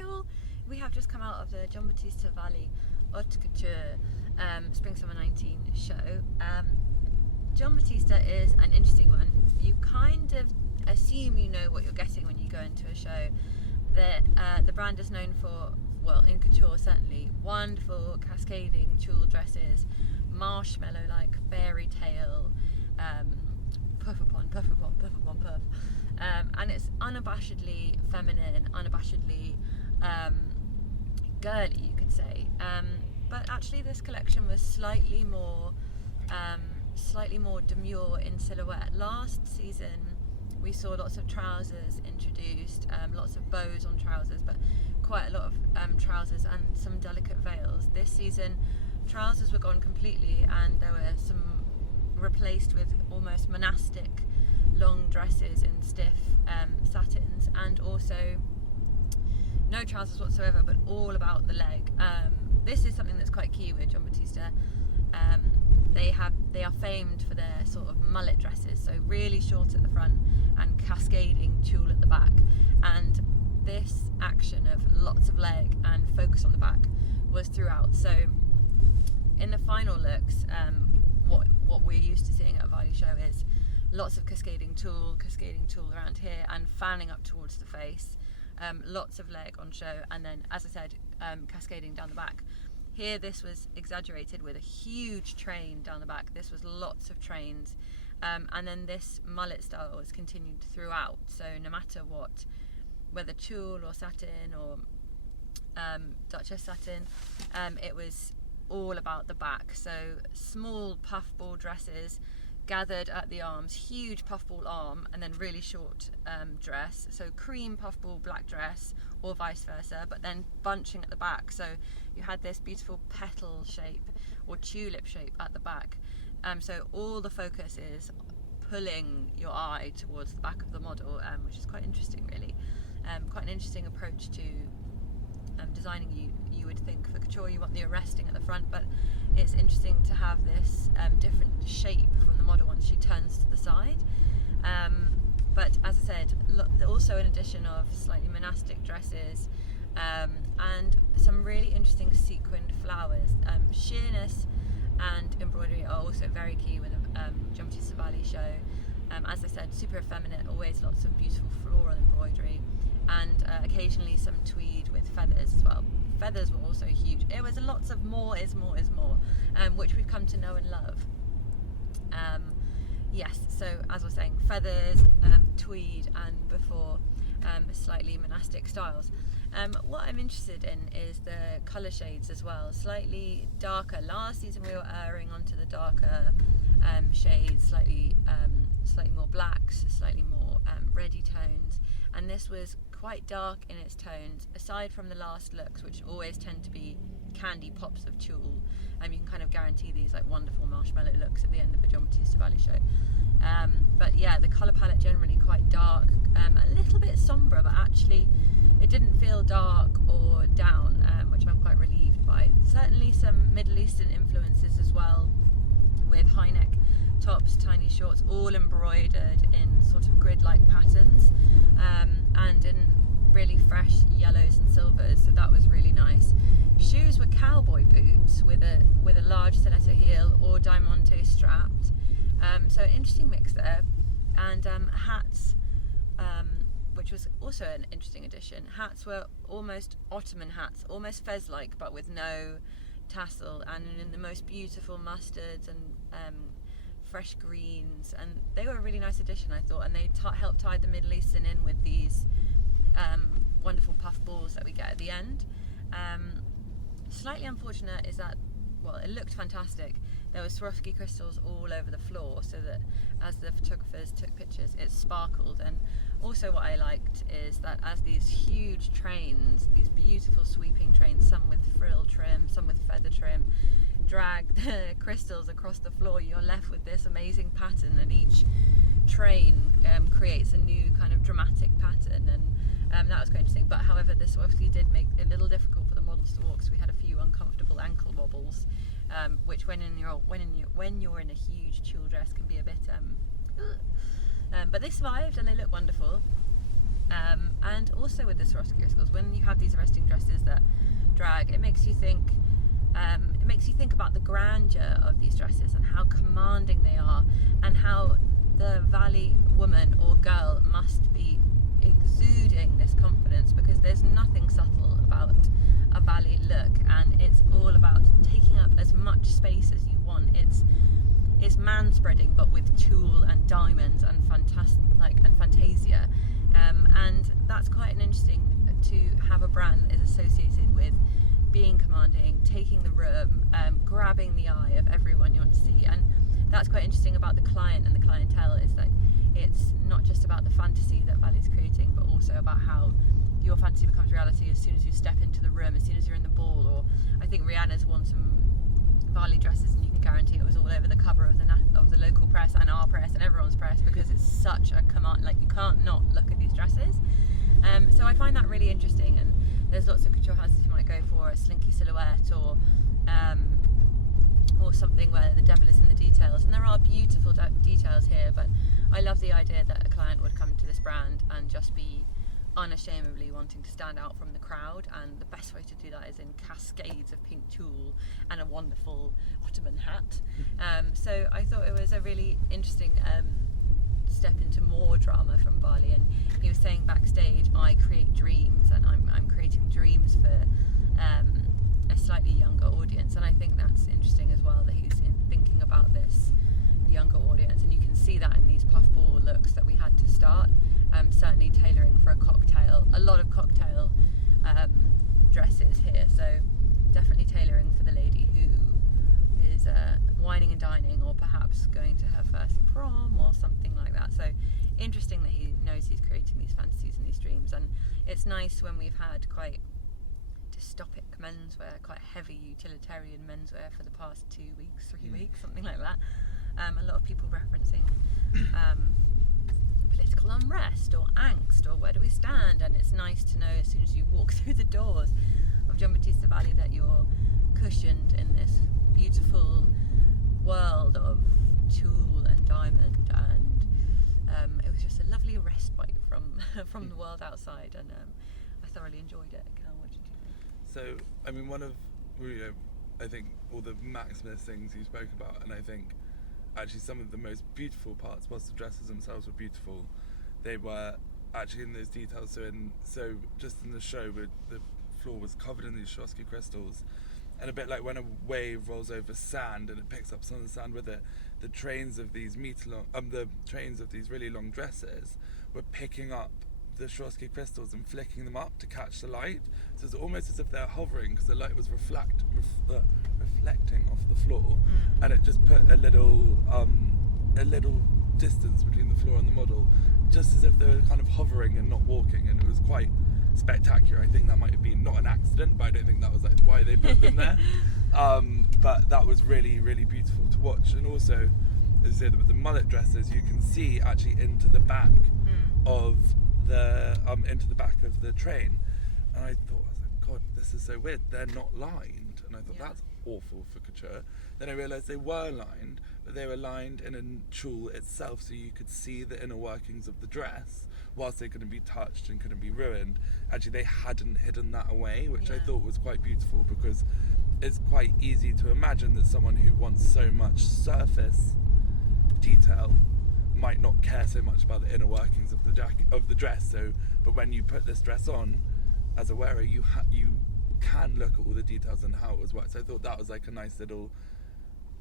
Hi all! We have just come out of the Giambattista Valli Haute Couture Spring Summer 19 show. Giambattista is an interesting one. You kind of assume you know what you're getting when you go into a show. The brand is known for, well, in couture certainly, wonderful cascading tulle dresses, marshmallow-like fairy tale, puff upon puff upon puff upon puff. And it's unabashedly feminine, unabashedly girly, you could say. But actually, this collection was slightly more demure in silhouette. Last season, we saw lots of trousers introduced, lots of bows on trousers, but quite a lot of trousers and some delicate veils. This season, trousers were gone completely, and there were some replaced with almost monastic long dresses in stiff satins, and also no trousers whatsoever, but all about the leg. This is something that's quite key with Giambattista. They are famed for their sort of mullet dresses, so really short at the front and cascading tulle at the back. And this action of lots of leg and focus on the back was throughout. So in the final looks, what we're used to seeing at a Valli show is lots of cascading tulle around here and fanning up towards the face. Lots of leg on show, and then, as I said, cascading down the back. Here this was exaggerated with a huge train down the back. This was lots of trains, and then this mullet style was continued throughout. So no matter what, whether tulle or satin or Duchess satin, it was all about the back. So small puffball dresses gathered at the arms, huge puffball arm, and then really short dress. So cream puffball black dress, or vice versa, but then bunching at the back. So you had this beautiful petal shape or tulip shape at the back. So all the focus is pulling your eye towards the back of the model, which is quite interesting, really. Quite an interesting approach to designing. You would think for couture you want the arresting at the front, but it's interesting to have this different shape from the model once she turns to the side. But as I said, also an addition of slightly monastic dresses and some really interesting sequined flowers. Sheerness and embroidery are also very key with a Giambattista Valli show. As I said, super effeminate, always lots of beautiful floral embroidery, and occasionally some tweed with feathers as well. Feathers were also huge. It was lots of more is more, which we've come to know and love. Yes, so as I was saying, feathers, tweed, and before slightly monastic styles. What I'm interested in is the colour shades as well, slightly darker. Last season we were erring onto the darker shades, slightly more blacks, slightly more reddy tones, and this was quite dark in its tones, aside from the last looks, which always tend to be candy pops of tulle. You can kind of guarantee these like wonderful marshmallow looks at the end of a Giambattista Valli show. But yeah, the colour palette generally quite dark, a little bit sombre, but actually it didn't feel dark or down, which I'm quite relieved by. Certainly some Middle Eastern influences as well, with high neck tops, tiny shorts, all embroidered in sort of grid-like patterns, and in really fresh yellows and silvers, so that was really nice. Shoes were cowboy boots with a large stiletto heel or diamante strapped, so interesting mix there. And hats, which was also an interesting addition. Hats were almost Ottoman hats, almost fez-like, but with no tassel, and in the most beautiful mustards and fresh greens, and they were a really nice addition, I thought, and they helped tie the Middle Eastern in with these wonderful puff balls that we get at the end. Slightly unfortunate is that, well, it looked fantastic. There were Swarovski crystals all over the floor, so that as the photographers took pictures, it sparkled. And also what I liked is that as these huge trains, these beautiful sweeping trains, some with frill trim, some with feather trim, drag the crystals across the floor, you're left with this amazing pattern, and each train creates a new kind of dramatic pattern, and that was quite interesting. But however, this obviously did make it a little difficult for the models to walk, so we had a few uncomfortable ankle wobbles, which when you're in a huge tulle dress can be a bit but they survived and they look wonderful. and also with the Swarovski crystals, when you have these arresting dresses that drag, it makes you think about the grandeur of these dresses and how commanding they are, and how the Valli woman or girl must be exuding this confidence, because there's nothing subtle about a Valli look, and it's all about taking up as much space as you want. It's man spreading, but with tulle and diamonds and fantasia, and that's quite an interesting to have a brand that is associated with being commanding, taking the room, grabbing the eye of everyone you want to see. And that's quite interesting about the client and the clientele, is that it's not just about the fantasy that Valli's creating, but also about how your fantasy becomes reality as soon as you step into the room, as soon as you're in the ball. Or I think Rihanna's worn some Valli dresses, and you can guarantee it was all over the cover of the local press and our press and everyone's press, because it's such a command. Like, you can't not look at these dresses. So I find that really interesting, and there's lots of couture houses you might go for a slinky silhouette, or something where the devil is in the details, and there are beautiful details here, but I love the idea that a client would come to this brand and just be unashamedly wanting to stand out from the crowd, and the best way to do that is in cascades of pink tulle and a wonderful Ottoman hat. So I thought it was a really interesting step into more drama from Valli, and he was saying backstage, I create dreams, and I'm creating dreams for a slightly younger audience, and I think that's interesting as well, that he's thinking about this younger audience, and you can see that in these puffball looks that we had to start. Certainly tailoring for a lot of cocktail dresses here, so definitely tailoring for the lady who is wining and dining, or perhaps going to her first prom or something like that. So interesting that he knows he's creating these fantasies and these dreams, and it's nice when we've had quite dystopic menswear, quite heavy utilitarian menswear for the past 2 weeks, 3 weeks, something like that. A lot of people referencing political unrest or angst, or where do we stand, and it's nice to know as soon as you walk through the doors of Giambattista Valli that you're cushioned in this beautiful world of tulle and diamond, and it was just a lovely respite from the world outside, and I thoroughly enjoyed it. What did you think? So, I mean, one of, I think all the maximalist things you spoke about, and I think actually some of the most beautiful parts, whilst the dresses themselves were beautiful, they were actually in those details. So just in the show, where the floor was covered in these Swarovski crystals, and a bit like when a wave rolls over sand and it picks up some of the sand with it, the trains of these really long dresses were picking up the Swarovski crystals and flicking them up to catch the light. So it's almost as if they're hovering, because the light was reflecting off the floor, and it just put a little distance between the floor and the model, just as if they were kind of hovering and not walking, and it was quite spectacular. I think that might have been not an accident, but I don't think that was like why they put them there. But that was really, really beautiful to watch. And also, as I said, with the mullet dresses, you can see actually into the back of the train, and I thought, God, this is so weird. They're not lined, and I thought that's awful for couture. Then I realised they were lined, but they were lined in a tulle itself, so you could see the inner workings of the dress, whilst they couldn't be touched and couldn't be ruined. Actually, they hadn't hidden that away, which I thought was quite beautiful, because it's quite easy to imagine that someone who wants so much surface detail might not care so much about the inner workings of the dress. So, but when you put this dress on as a wearer, you can look at all the details and how it was worked. So I thought that was like a nice little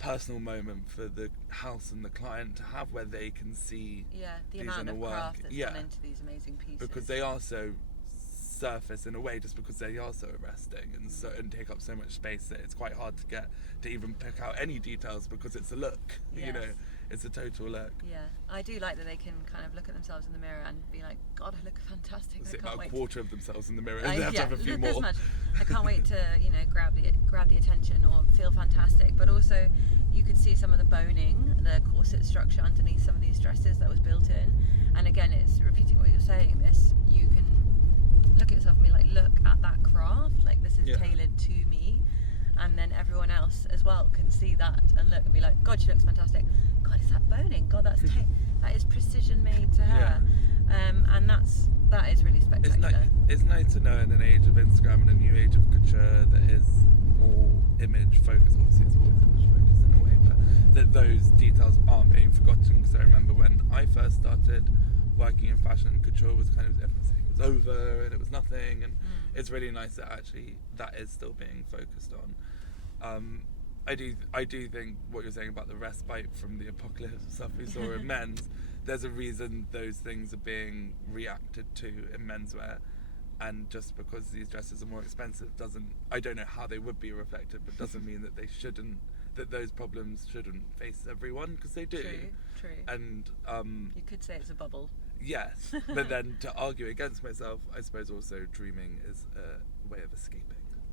personal moment for the house and the client to have, where they can see the amount of craft that's gone into these amazing pieces, because they are so surface in a way, just because they are so arresting and take up so much space that it's quite hard to even pick out any details, because it's a look. It's a total look. I do like that they can kind of look at themselves in the mirror and be like, God, I look fantastic. It's I can't about wait. A quarter of themselves in the mirror, and they have to have a few more. I can't wait to grab the attention or feel fantastic. But also, you could see some of the boning, the corset structure underneath some of these dresses that was built in. And again, it's repeating what you're saying. You can look at yourself and be like, look at that craft. Like, this is tailored to me. And then everyone else as well can see that and look and be like, God, she looks fantastic. God, is that boning? God, that is precision made to her. And that's that is really spectacular. It's nice to know in an age of Instagram and a new age of couture that is more image focused. Obviously, it's always image focused in a way, but that those details aren't being forgotten. Because I remember when I first started working in fashion, couture was kind of everyone saying it was over and it was nothing, and it's really nice that actually that is still being focused on. I do think what you're saying about the respite from the apocalypse stuff we saw in men's, there's a reason those things are being reacted to in menswear, and just because these dresses are more expensive I don't know how they would be reflected, but doesn't mean that that those problems shouldn't face everyone, because they do. True. And you could say it's a bubble. yes, but then to argue against myself, I suppose also dreaming is a way of escaping,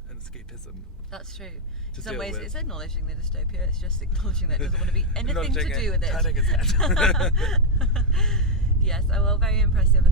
an escapism. That's true. To In some deal ways, with. it's acknowledging the dystopia. It's just acknowledging that it doesn't want to be anything to do with it. Turning its head. Yes, well, very impressive.